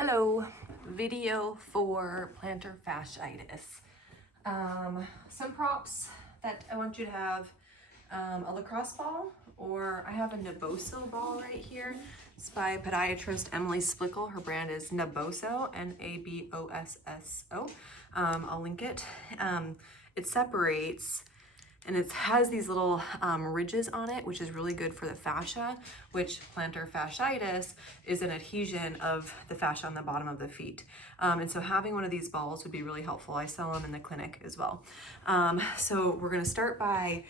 Hello, video for plantar fasciitis. Some props that I want you to have, a lacrosse ball, or I have a Naboso ball right here. It's by podiatrist Emily Splickle. Her brand is Naboso, N-A-B-O-S-S-O. I'll link it. It separates and it has these little ridges on it, which is really good for the fascia, which plantar fasciitis is an adhesion of the fascia on the bottom of the feet. And so having one of these balls would be really helpful. I sell them in the clinic as well. So we're gonna start by,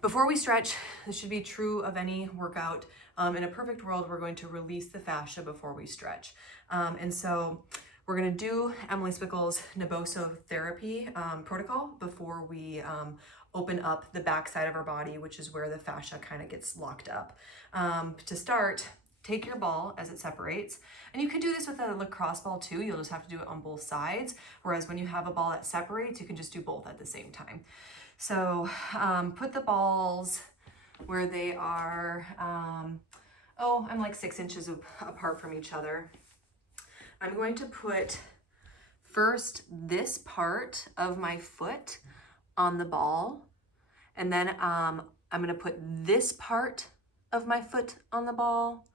before we stretch, this should be true of any workout. In a perfect world, we're going to release the fascia before we stretch. And so we're gonna do Emily Spickle's Naboso therapy protocol before we open up the back side of our body, which is where the fascia kind of gets locked up. To start, take your ball as it separates, and you can do this with a lacrosse ball too. You'll just have to do it on both sides, whereas when you have a ball that separates, you can just do both at the same time. So put the balls where they are, I'm like 6 inches apart from each other. I'm going to put first this part of my foot on the ball, and then I'm going to put this part of my foot on the ball,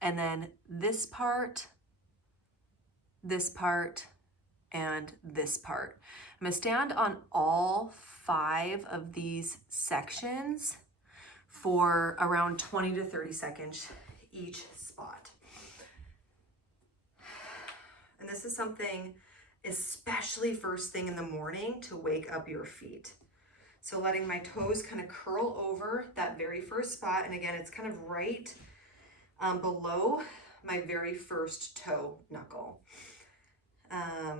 and then this part, and this part. I'm going to stand on all 5 of these sections for around 20 to 30 seconds each spot. And this is something especially first thing in the morning to wake up your feet. So letting my toes kind of curl over that very first spot. And again, it's kind of right below my very first toe knuckle. Let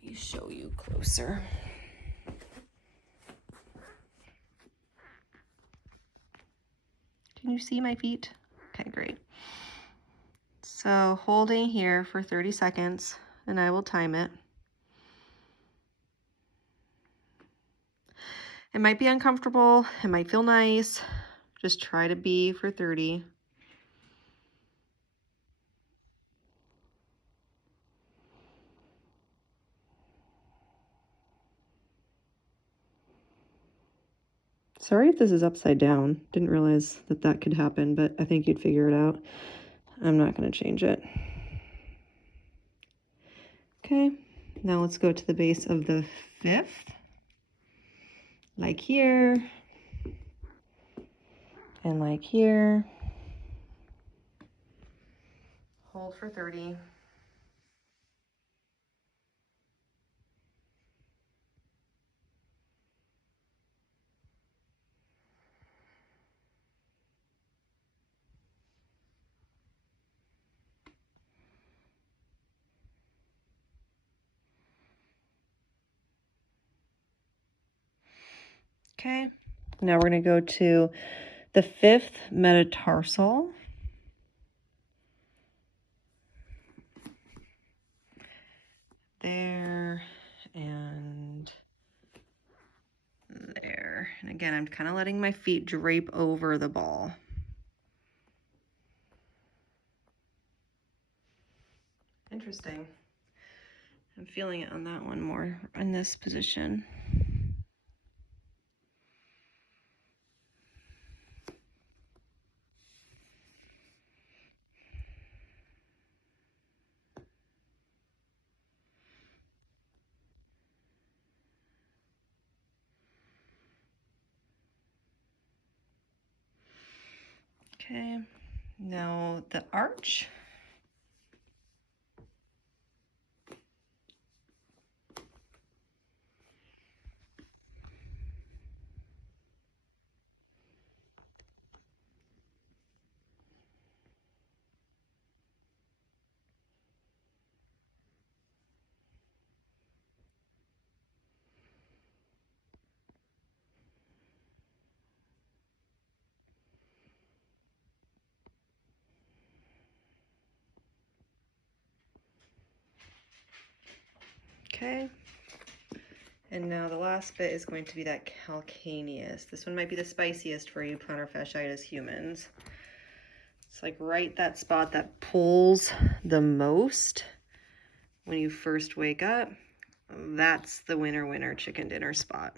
me show you closer. Can you see my feet? Okay, great. So holding here for 30 seconds, and I will time it. It might be uncomfortable, it might feel nice. Just try to be for 30. Sorry if this is upside down. Didn't realize that that could happen, but I think you'd figure it out. I'm not going to change it. Okay, now let's go to the base of the 5th. Like here. And like here. Hold for 30. Okay, now we're going to go to the 5th metatarsal. There and there. And again, I'm kind of letting my feet drape over the ball. Interesting. I'm feeling it on that one more in this position. Okay, now the arch. Okay, and now the last bit is going to be that calcaneus. This one might be the spiciest for you plantar fasciitis humans. It's like right that spot that pulls the most when you first wake up. That's the winner chicken dinner spot.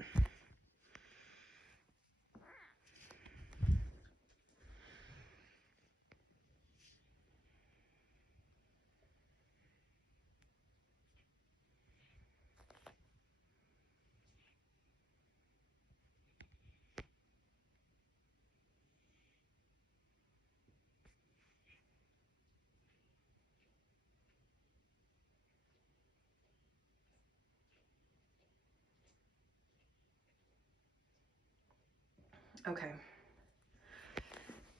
Okay.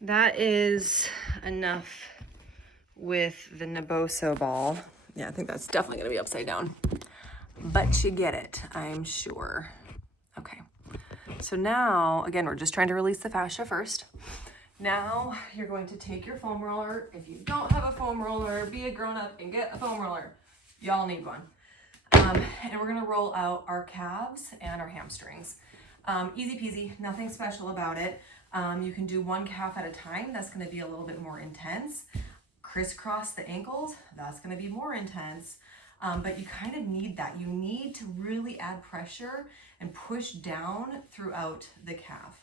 That is enough with the Naboso ball. Yeah, I think that's definitely gonna be upside down. But you get it, I'm sure. Okay, so now, again, we're just trying to release the fascia first. Now you're going to take your foam roller. If you don't have a foam roller, be a grown-up and get a foam roller. Y'all need one. And we're gonna roll out our calves and our hamstrings. Easy peasy, nothing special about it. You can do one calf at a time. That's gonna be a little bit more intense. Crisscross the ankles, that's gonna be more intense. But you kind of need that. You need to really add pressure and push down throughout the calf.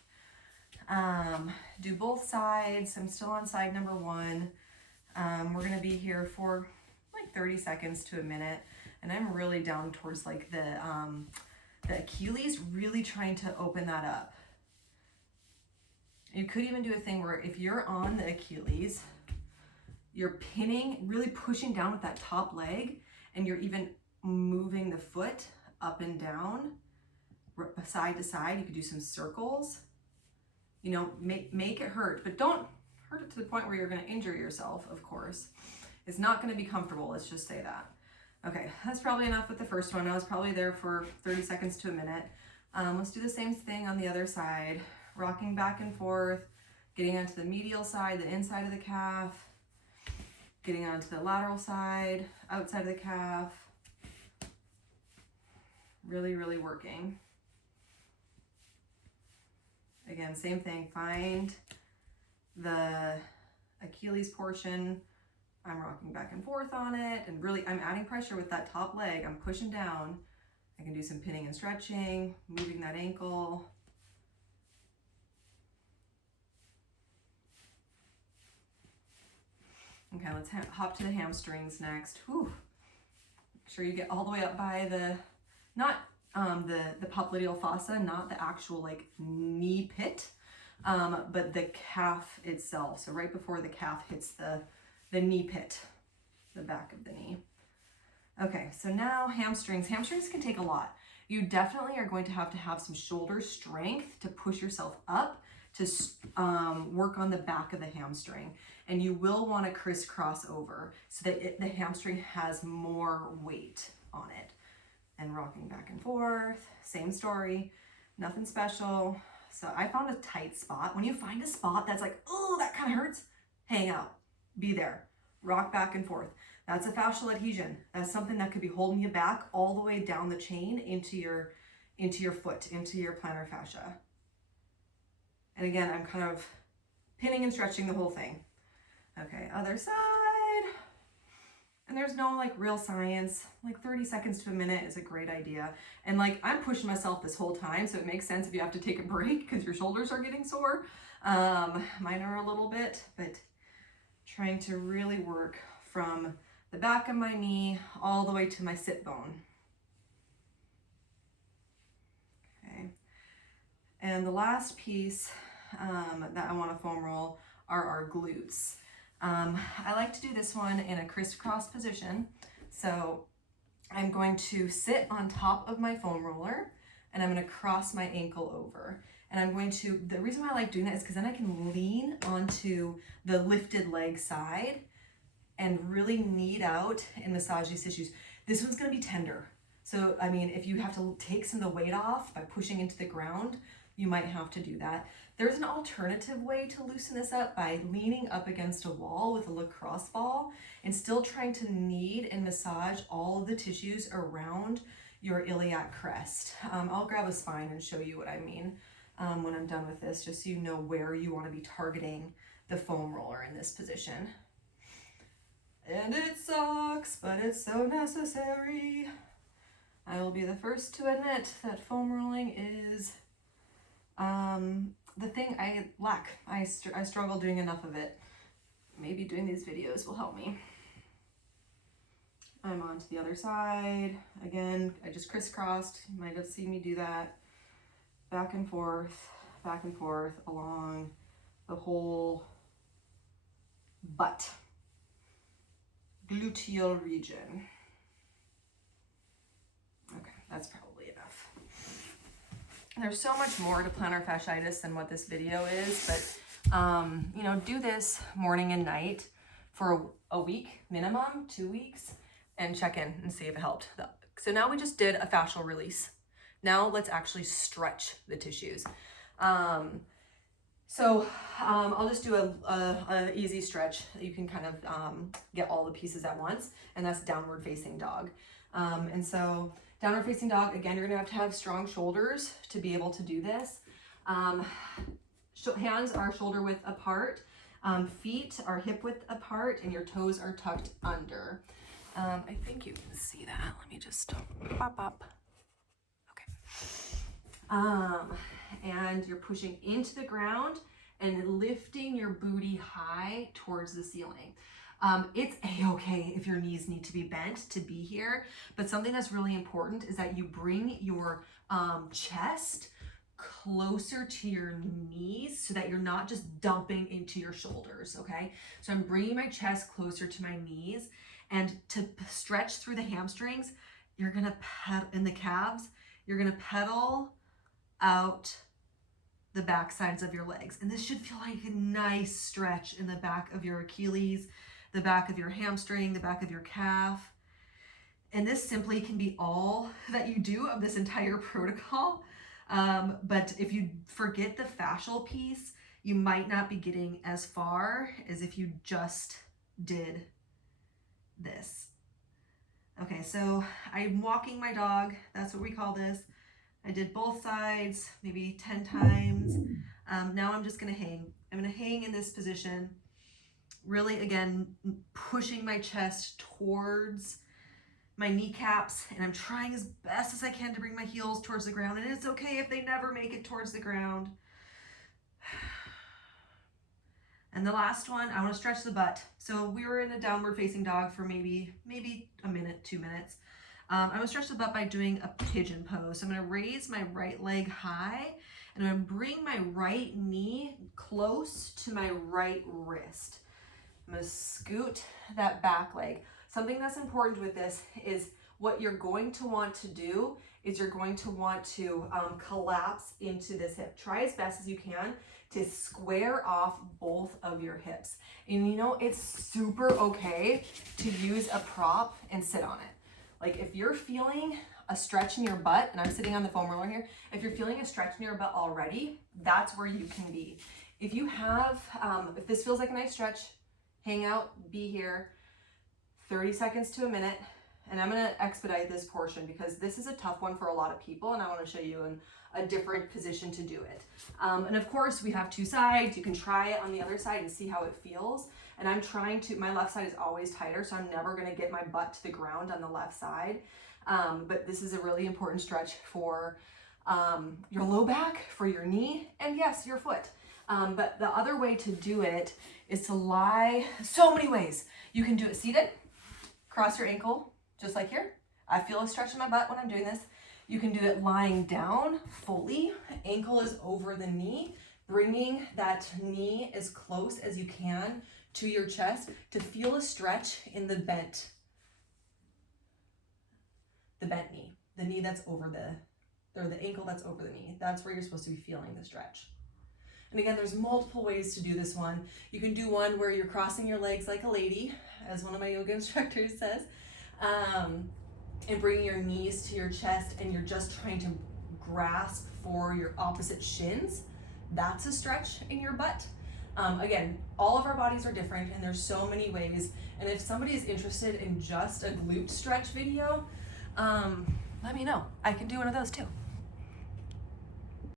Do both sides. I'm still on side number 1. We're gonna be here for like 30 seconds to a minute. And I'm really down towards like the Achilles, really trying to open that up. You could even do a thing where if you're on the Achilles, you're pinning, really pushing down with that top leg, and you're even moving the foot up and down, side to side. You could do some circles. You know, make it hurt, but don't hurt it to the point where you're gonna injure yourself, of course. It's not gonna be comfortable, let's just say that. Okay, that's probably enough with the first one. I was probably there for 30 seconds to a minute. Let's do the same thing on the other side. Rocking back and forth, getting onto the medial side, the inside of the calf, getting onto the lateral side, outside of the calf. Really, really working. Again, same thing, find the Achilles portion. I'm rocking back and forth on it, and really I'm adding pressure with that top leg. I'm pushing down. I can do some pinning and stretching, moving that ankle. Okay, let's hop to the hamstrings next. Whew. Make sure you get all the way up by the, not the popliteal fossa, not the actual like knee pit, but the calf itself. So right before the calf hits the knee pit, the back of the knee. Okay, so now hamstrings. Hamstrings can take a lot. You definitely are going to have some shoulder strength to push yourself up to work on the back of the hamstring. And you will want to crisscross over so that the hamstring has more weight on it. And rocking back and forth, same story, nothing special. So I found a tight spot. When you find a spot that's like, oh, that kind of hurts, hang out, be there, rock back and forth. That's a fascial adhesion. That's something that could be holding you back all the way down the chain into your foot, into your plantar fascia. And again, I'm kind of pinning and stretching the whole thing. Okay, other side. And there's no like real science, like 30 seconds to a minute is a great idea. And like I'm pushing myself this whole time, so it makes sense if you have to take a break because your shoulders are getting sore. Mine are a little bit, but trying to really work from the back of my knee all the way to my sit bone. Okay. And the last piece that I want to foam roll are our glutes. I like to do this one in a crisscross position. So I'm going to sit on top of my foam roller and I'm going to cross my ankle over. And I'm going to, the reason why I like doing that is because then I can lean onto the lifted leg side and really knead out and massage these tissues. This one's going to be tender. So, I mean, if you have to take some of the weight off by pushing into the ground, you might have to do that. There's an alternative way to loosen this up by leaning up against a wall with a lacrosse ball and still trying to knead and massage all of the tissues around your iliac crest. I'll grab a spine and show you what I mean when I'm done with this, just so you know where you want to be targeting the foam roller in this position. And it sucks, but it's so necessary. I will be the first to admit that foam rolling is the thing I lack. I struggle doing enough of it. Maybe doing these videos will help me. I'm on to the other side. Again, I just crisscrossed. You might have seen me do that. Back and forth along the whole butt. Gluteal region. Okay, that's probably enough. There's so much more to plantar fasciitis than what this video is, but you know, do this morning and night for a week minimum, 2 weeks, and check in and see if it helped. So now we just did a fascial release. Now let's actually stretch the tissues. I'll just do a easy stretch that you can kind of get all the pieces at once, and that's downward facing dog. And so downward facing dog, again, you're gonna have to have strong shoulders to be able to do this. Hands are shoulder width apart, feet are hip width apart, and your toes are tucked under. I think you can see that. Let me just pop up. And you're pushing into the ground and lifting your booty high towards the ceiling. It's a-okay if your knees need to be bent to be here, but something that's really important is that you bring your chest closer to your knees so that you're not just dumping into your shoulders, okay? So I'm bringing my chest closer to my knees, and to stretch through the hamstrings, you're gonna pedal in the calves, you're gonna pedal out the back sides of your legs. And this should feel like a nice stretch in the back of your Achilles, the back of your hamstring, the back of your calf. And this simply can be all that you do of this entire protocol. But if you forget the fascial piece, you might not be getting as far as if you just did this. Okay, so I'm walking my dog. That's what we call this. I did both sides, maybe 10 times. Now I'm just gonna hang. I'm gonna hang in this position. Really, again, pushing my chest towards my kneecaps, and I'm trying as best as I can to bring my heels towards the ground, and it's okay if they never make it towards the ground. And the last one, I want to stretch the butt. So we were in a downward facing dog for maybe a minute, 2 minutes. I'm going to stretch the butt by doing a pigeon pose. So I'm going to raise my right leg high, and I'm going to bring my right knee close to my right wrist. I'm going to scoot that back leg. Something that's important with this is what you're going to want to do is you're going to want to collapse into this hip. Try as best as you can to square off both of your hips. And you know, it's super okay to use a prop and sit on it. Like if you're feeling a stretch in your butt, and I'm sitting on the foam roller here, if you're feeling a stretch in your butt already, that's where you can be. If you have, if this feels like a nice stretch, hang out, be here, 30 seconds to a minute. And I'm gonna expedite this portion because this is a tough one for a lot of people, and I wanna show you in a different position to do it. And of course we have two sides. You can try it on the other side and see how it feels. And I'm trying to, my left side is always tighter, so I'm never gonna get my butt to the ground on the left side. But this is a really important stretch for your low back, for your knee, and yes, your foot. But the other way to do it is to lie, so many ways. You can do it seated, cross your ankle, just like here. I feel a stretch in my butt when I'm doing this. You can do it lying down fully. Ankle is over the knee, bringing that knee as close as you can to your chest to feel a stretch in the bent knee, the knee that's over the ankle that's over the knee. That's where you're supposed to be feeling the stretch. And again, there's multiple ways to do this one. You can do one where you're crossing your legs like a lady, as one of my yoga instructors says, and bringing your knees to your chest, and you're just trying to grasp for your opposite shins. That's a stretch in your butt. Again, all of our bodies are different, and there's so many ways. And if somebody is interested in just a glute stretch video, let me know. I can do one of those too.